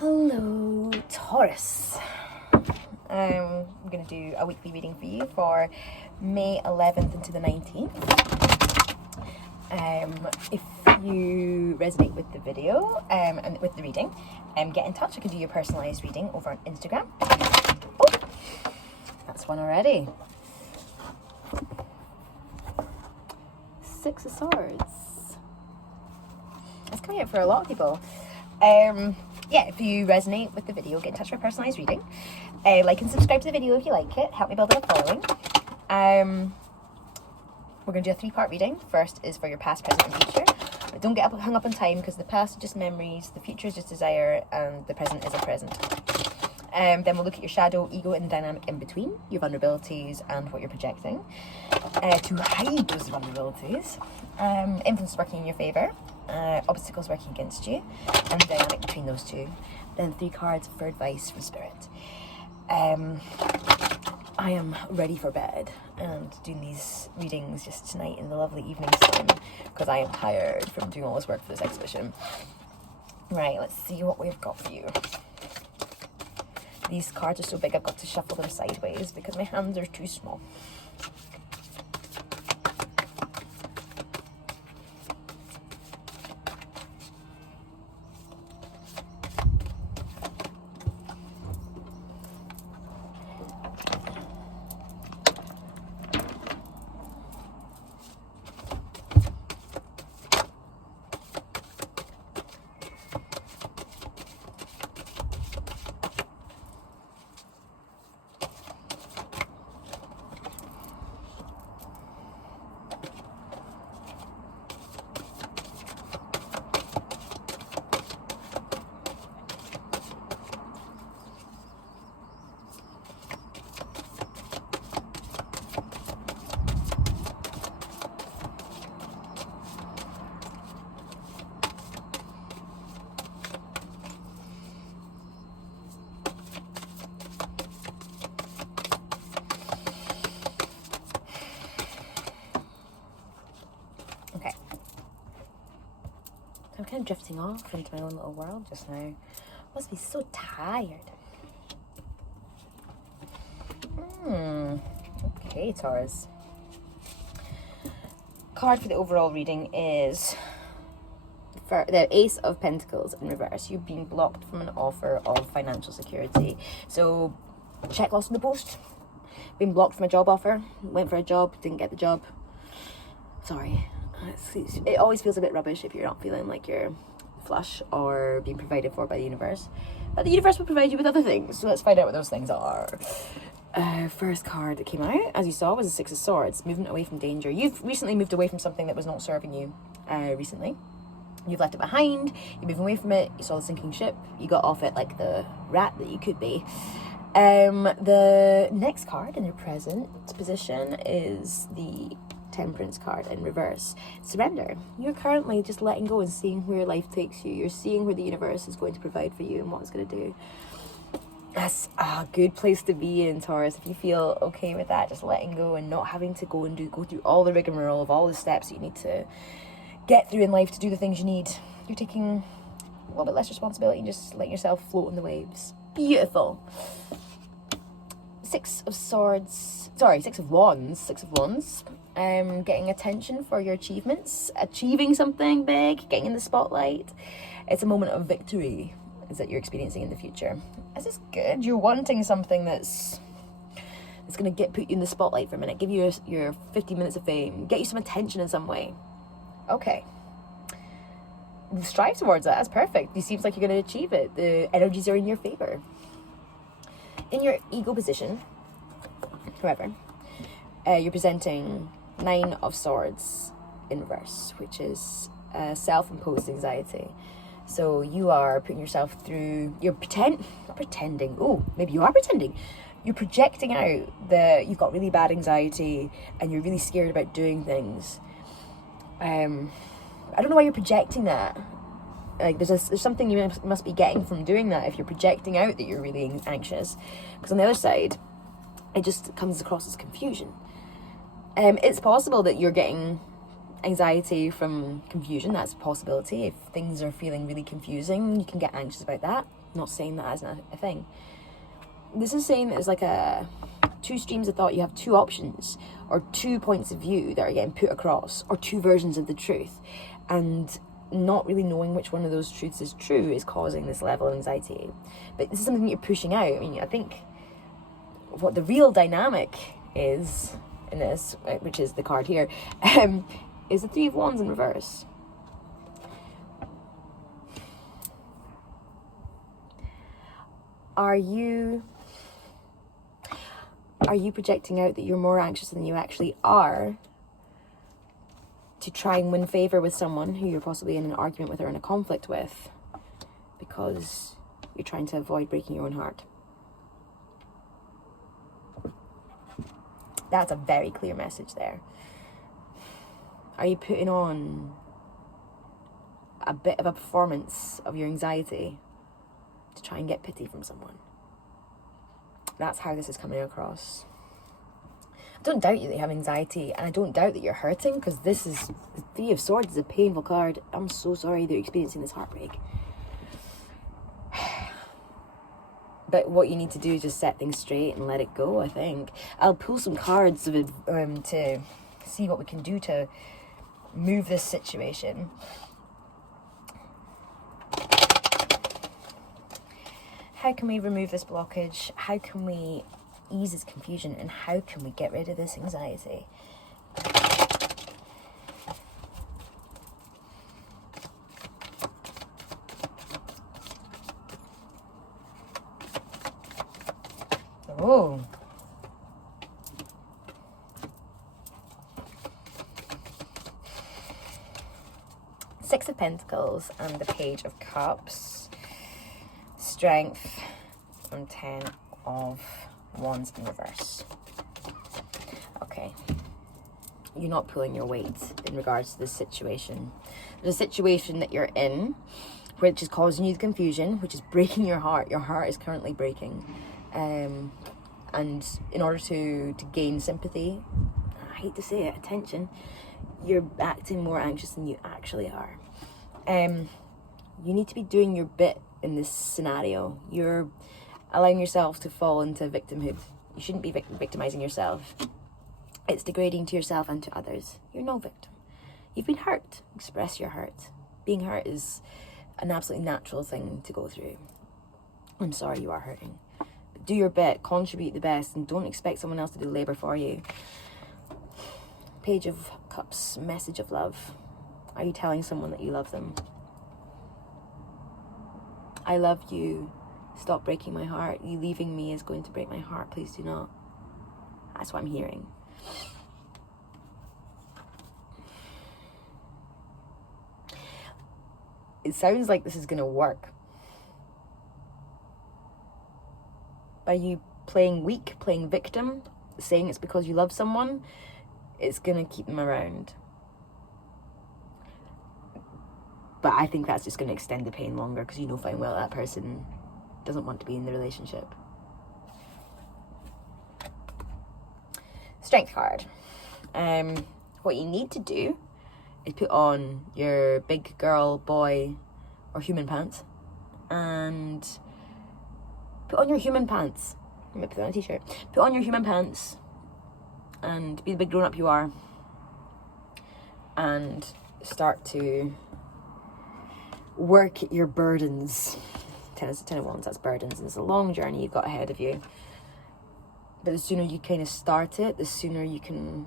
Hello, Taurus. I'm going to do a weekly reading for you for May 11th into the 19th. If you resonate with the video and with the reading, get in touch. I can do your personalised reading over on Instagram. Oh, that's one already. Six of Swords. That's coming out for a lot of people. Yeah, if you resonate with the video, get in touch for a personalised reading. Like and subscribe to the video if you like it. Help me build up a following. We're going to do a 3-part reading. First is for your past, present and future. But don't get hung up on time, because the past is just memories, the future is just desire, and the present is a present. Then we'll look at your shadow, ego and dynamic in between, your vulnerabilities and what you're projecting. To hide those vulnerabilities. Influence working in your favour. Obstacles working against you, and the dynamic between those two. Then 3 cards for advice from Spirit. I am ready for bed and doing these readings just tonight in the lovely evening sun, because I am tired from doing all this work for this exhibition. Right, let's see what we've got for you. These cards are so big I've got to shuffle them sideways because my hands are too small. I'm kind of drifting off into my own little world just now. Must be so tired. Okay, Taurus. Card for the overall reading is for the Ace of Pentacles in reverse. You've been blocked from an offer of financial security. So, check lost in the post. Been blocked from a job offer. Went for a job, didn't get the job. Sorry. It always feels a bit rubbish if you're not feeling like you're flush or being provided for by the universe. But the universe will provide you with other things, so let's find out what those things are. First card that came out, as you saw, was a 6 of Swords. Movement away from danger. You've recently moved away from something that was not serving you recently. You've left it behind, you're moving away from it, you saw the sinking ship, you got off it like the rat that you could be. The next card in your present position is the Temperance card in reverse. Surrender. You're currently just letting go and seeing where life takes you. You're seeing where the universe is going to provide for you and what it's going to do. That's a good place to be in, Taurus. If you feel okay with that, just letting go and not having to go through all the rigmarole of all the steps that you need to get through in life to do the things you need. You're taking a little bit less responsibility and just letting yourself float on the waves. Beautiful. 6 of Wands. Getting attention for your achievements, achieving something big, getting in the spotlight. It's a moment of victory is that you're experiencing in the future. This is good. You're wanting something that's going to put you in the spotlight for a minute, give you your 15 minutes of fame, get you some attention in some way. Okay. Strive towards that. That's perfect. It seems like you're going to achieve it. The energies are in your favor. In your ego position, however, you're presenting 9 of Swords in reverse, which is self-imposed anxiety. So you are putting yourself through, you're pretending, maybe you are pretending. You're projecting out that you've got really bad anxiety and you're really scared about doing things. I don't know why you're projecting that. Like there's something you must be getting from doing that if you're projecting out that you're really anxious. Because on the other side, it just comes across as confusion. It's possible that you're getting anxiety from confusion. That's a possibility. If things are feeling really confusing, you can get anxious about that. not saying that as a thing. This is saying that there's like two streams of thought. You have two options or 2 points of view that are getting put across, or two versions of the truth, and not really knowing which one of those truths is true is causing this level of anxiety. But this is something that you're pushing out. I mean, I think what the real dynamic is in this, which is the card here, is the Three of Wands in reverse. Are you projecting out that you're more anxious than you actually are to try and win favor with someone who you're possibly in an argument with or in a conflict with, because you're trying to avoid breaking your own heart? That's a very clear message there. Are you putting on a bit of a performance of your anxiety to try and get pity from someone? That's how this is coming across. I don't doubt that you have anxiety, and I don't doubt that you're hurting, because this is, the Three of Swords is a painful card. I'm so sorry that you're experiencing this heartbreak. But what you need to do is just set things straight and let it go, I think. I'll pull some cards to see what we can do to move this situation. How can we remove this blockage? How can we ease this confusion? And how can we get rid of this anxiety? Oh. Six of Pentacles and the Page of Cups. Strength and 10 of Wands in reverse. Okay. You're not pulling your weight in regards to this situation. There's a situation that you're in which is causing you confusion, which is breaking your heart. Your heart is currently breaking. And in order to gain sympathy, I hate to say it, attention, you're acting more anxious than you actually are. You need to be doing your bit in this scenario. You're allowing yourself to fall into victimhood. You shouldn't be victimizing yourself. It's degrading to yourself and to others. You're no victim. You've been hurt. Express your hurt. Being hurt is an absolutely natural thing to go through. I'm sorry you are hurting. But do your bit, contribute the best, and don't expect someone else to do labor for you. Page of Cups, message of love. Are you telling someone that you love them? I love you. Stop breaking my heart. You leaving me is going to break my heart. Please do not. That's what I'm hearing. It sounds like this is going to work. Are you playing weak, playing victim, saying it's because you love someone? It's going to keep them around. But I think that's just going to extend the pain longer, because you know fine well that person doesn't want to be in the relationship. Strength card. What you need to do is put on your big girl, boy, or human pants. And put on your human pants. I'm going to put on a t-shirt. Put on your human pants and be the big grown-up you are. And start to work your burdens. Ten of Wands, that's burdens. And it's a long journey you've got ahead of you. But the sooner you kind of start it, the sooner you can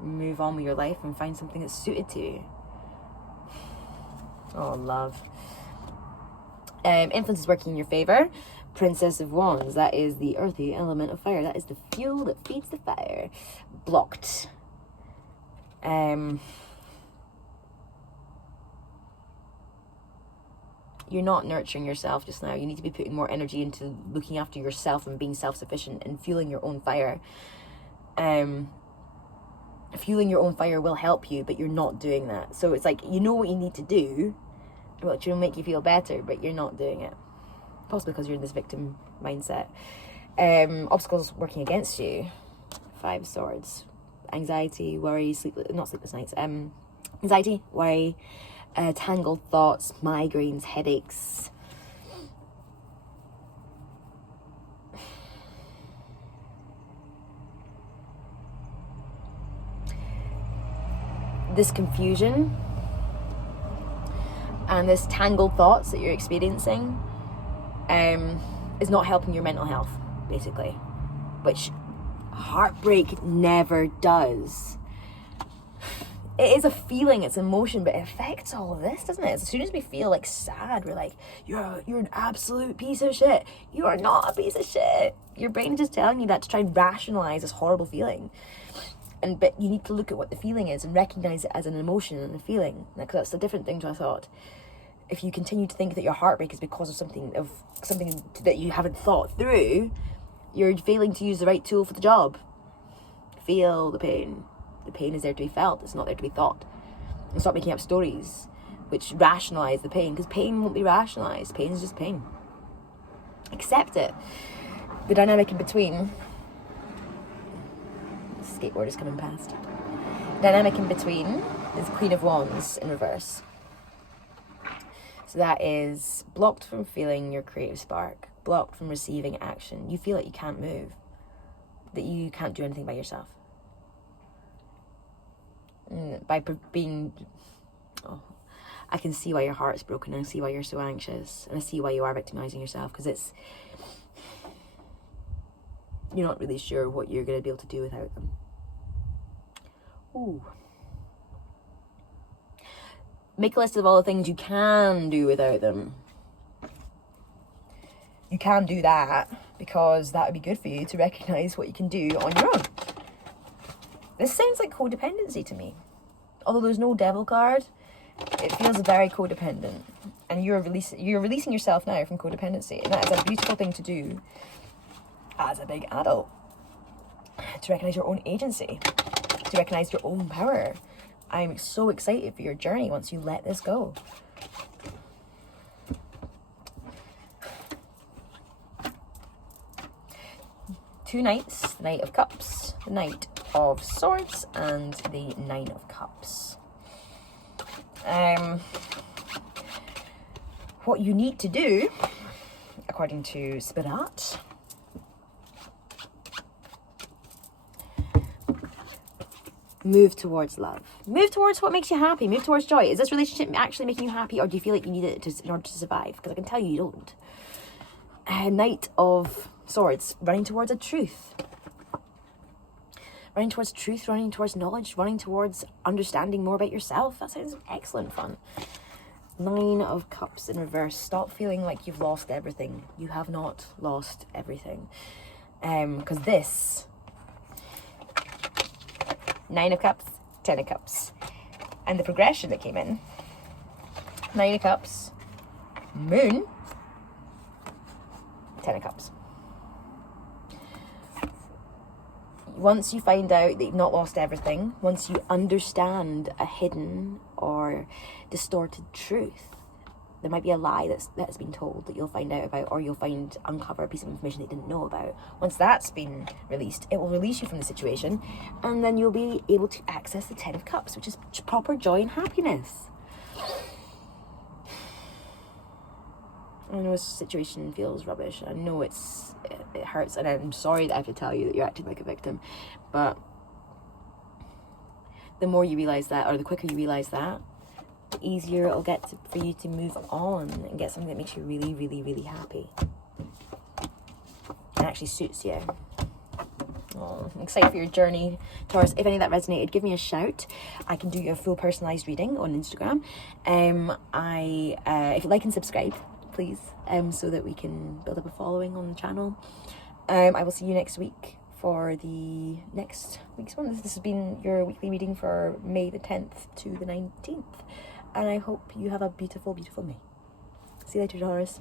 move on with your life and find something that's suited to you. Oh, love. Influence is working in your favor. Princess of Wands, that is the earthy element of fire. That is the fuel that feeds the fire. Blocked. You're not nurturing yourself just now. You need to be putting more energy into looking after yourself and being self-sufficient and fueling your own fire. Fueling your own fire will help you, but you're not doing that. So it's like, you know what you need to do, which will make you feel better, but you're not doing it. Possibly because you're in this victim mindset. Obstacles working against you. 5 of Swords. Anxiety, worry, not sleepless nights. Anxiety, worry, tangled thoughts, migraines, headaches. this confusion and this tangled thoughts that you're experiencing is not helping your mental health, basically, which heartbreak never does. It is a feeling, it's emotion, but it affects all of this, doesn't it? As soon as we feel like sad, we're like, you're an absolute piece of shit. You are not a piece of shit. Your brain is just telling you that to try and rationalize this horrible feeling. But you need to look at what the feeling is and recognize it as an emotion and a feeling. Like, that's a different thing to a thought. If you continue to think that your heartbreak is because of something that you haven't thought through, you're failing to use the right tool for the job. Feel the pain. The pain is there to be felt. It's not there to be thought. And stop making up stories which rationalize the pain, because pain won't be rationalized. Pain is just pain. Accept it. The dynamic in between. The skateboard is coming past. The dynamic in between is Queen of Wands in reverse. So that is blocked from feeling your creative spark, blocked from receiving action. You feel like you can't move, that you can't do anything by yourself. By being, I can see why your heart's broken, and I see why you're so anxious, and I see why you are victimizing yourself, because you're not really sure what you're going to be able to do without them. Ooh. Make a list of all the things you can do without them. You can do that, because that would be good for you to recognize what you can do on your own. This sounds like codependency to me. Although there's no devil card, it feels very codependent. And you're releasing yourself now from codependency. And that is a beautiful thing to do as a big adult. To recognize your own agency. To recognize your own power. I'm so excited for your journey once you let this go. Two knights, the Knight of Cups, the Knight of Swords, and the Nine of Cups. What you need to do, according to Spirit, move towards love. Move towards what makes you happy. Move towards joy. Is this relationship actually making you happy, or do you feel like you need it in order to survive? Because I can tell you don't. Knight of Swords, running towards a truth. Running towards truth, running towards knowledge, running towards understanding more about yourself. That sounds excellent fun. Nine of Cups in reverse. Stop feeling like you've lost everything. You have not lost everything. Because this, Nine of Cups, Ten of Cups. And the progression that came in. Nine of Cups, Moon, Ten of Cups. Once you find out that you've not lost everything, once you understand a hidden or distorted truth, there might be a lie that's been told that you'll find out about, or you'll uncover a piece of information that you didn't know about. Once that's been released, it will release you from the situation, and then you'll be able to access the Ten of Cups, which is proper joy and happiness. I know this situation feels rubbish. I know it hurts, and I'm sorry that I have to tell you that you're acting like a victim. But the more you realise that, or the quicker you realise that, the easier it'll get for you to move on and get something that makes you really, really, really happy. And actually suits you. Oh, I'm excited for your journey, Taurus. If any of that resonated, give me a shout. I can do your full personalised reading on Instagram. If you like and subscribe, please, so that we can build up a following on the channel. I will see you next week for the next week's one. This has been your weekly reading for May the 10th to the 19th. And I hope you have a beautiful, beautiful May. See you later, Taurus.